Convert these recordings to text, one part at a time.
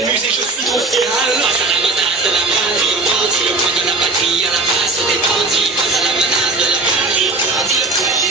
Musée, je suis ton féral. Face à la menace de la patrie, on brandit le poing de la patrie à la face des bandits. Face à la menace de la patrie, on brandit le poing des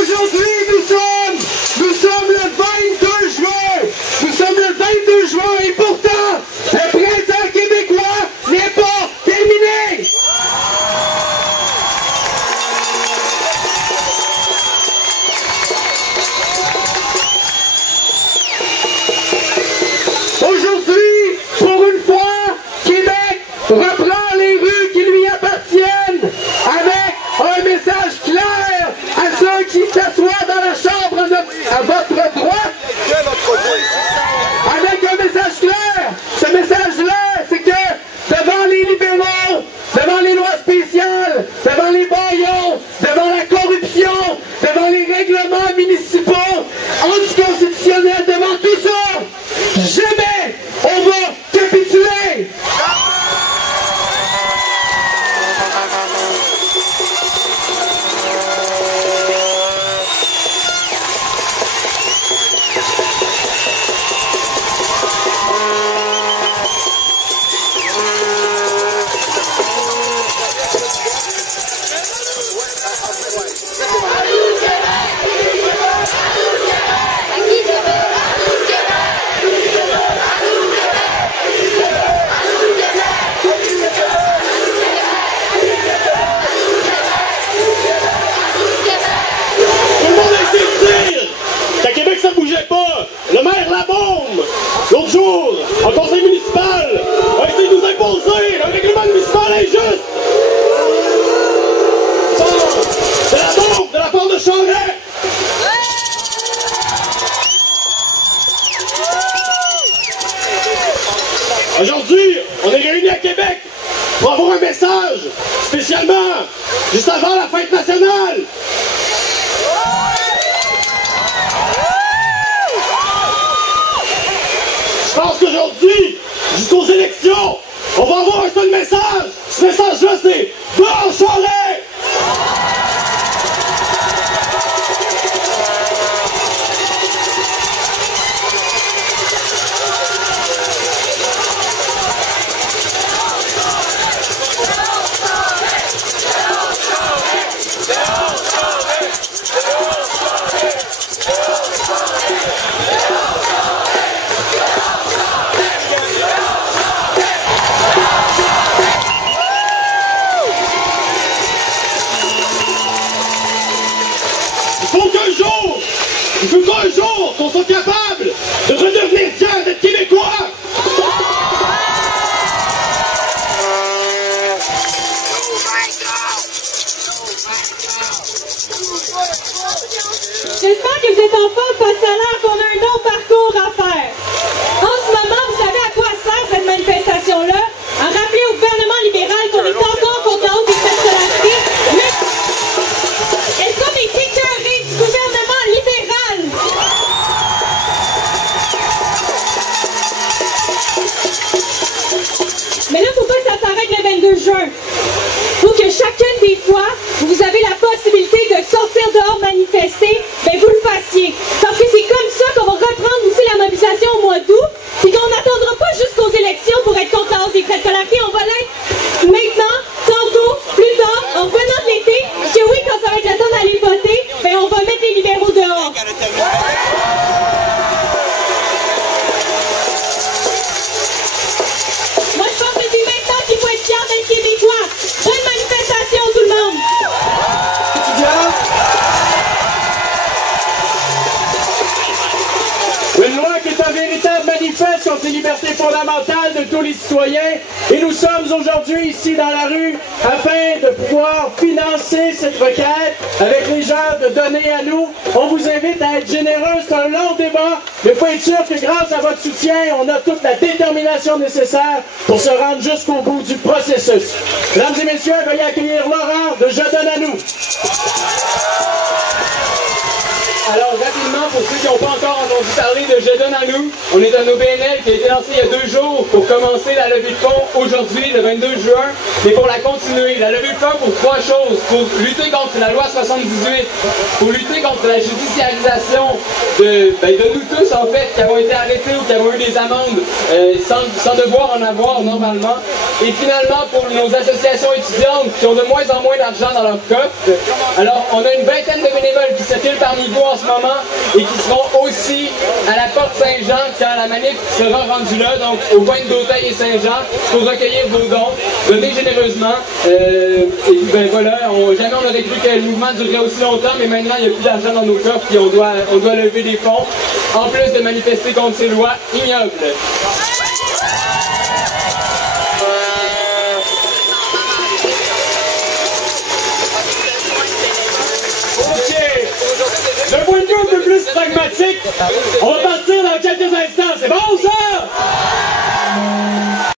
Aujourd'hui, nous sommes le 22 juin. Nous sommes le 22 juin et pourtant, le printemps québécois n'est pas terminé. Aujourd'hui, pour une fois, Québec reprend les rues qui lui appartiennent avec un message clair à ceux qui s'assoient dans la chambre à votre droite. Avec un message clair. Ce message-là, c'est que devant les libéraux, devant les lois spéciales, devant les baillons, devant la corruption, devant les règlements municipaux, anticonstitutionnels, devant tout ça, jamais on va capituler. Le maire Labaume, l'autre jour, en conseil municipal, a essayé de nous imposer un règlement municipal injuste. C'est la bombe de la part de Charest. Aujourd'hui, on est réunis à Québec pour avoir un message, spécialement, juste avant la fête nationale. Je pense qu'aujourd'hui, jusqu'aux élections, on va avoir un seul message. Ce message-là, c'est « Dehors Charest !» Il faut qu'un jour, qu'on soit capable de redevenir fiers d'être Québécois. juin. Pour que chacune des fois où vous avez la possibilité de sortir dehors manifester, ben vous le fassiez. Parce que c'est comme ça qu'on va reprendre aussi la mobilisation au mois d'août, puis qu'on n'attendra pas jusqu'aux élections pour être contre la hausse des frais de scolarité. On va l'être maintenant, tantôt, plus tard, en revenant de l'été, que oui, quand ça va être le temps d'aller voter, ben on va mettre les libéraux dehors. Moi, je pense que c'est maintenant qu'il faut être fier d'être québécois. Bonne manifestation, tout le monde! Une loi qui est un véritable manifeste contre les libertés fondamentales de tous les citoyens. Et nous sommes aujourd'hui ici dans la rue afin de pouvoir financer cette requête avec les gens de Donner à nous. On vous invite à être généreux. C'est un long débat, mais il faut être sûr que grâce à votre soutien, on a toute la détermination nécessaire pour se rendre jusqu'au bout du processus. Mesdames et messieurs, veuillez accueillir Laurent de Je donne à nous. Alors, rapidement, pour ceux qui n'ont pas encore entendu parler de Je donne à nous, on est un OBNL qui a été lancé il y a 2 jours pour commencer la levée de fonds aujourd'hui, le 22 juin, mais pour la continuer. La levée de fonds pour 3 choses. Pour lutter contre la loi 78, pour lutter contre la judiciarisation de nous tous, en fait, qui avons été arrêtés ou qui avons eu des amendes sans devoir en avoir normalement. Et finalement, pour nos associations étudiantes qui ont de moins en moins d'argent dans leur coffre. Alors, on a une vingtaine de bénévoles qui circulent parmi vous en ce moment et qui seront aussi à la porte Saint-Jean quand la manif sera rendue là, donc au coin de d'Auteuil et Saint-Jean, pour recueillir vos dons, donner généreusement. Et puis ben voilà, jamais on aurait cru que le mouvement durerait aussi longtemps, mais maintenant il n'y a plus d'argent dans nos coffres et on doit lever des fonds, en plus de manifester contre ces lois ignobles. D'un point de vue un peu plus pragmatique, on va partir dans quelques instants. C'est bon, ça?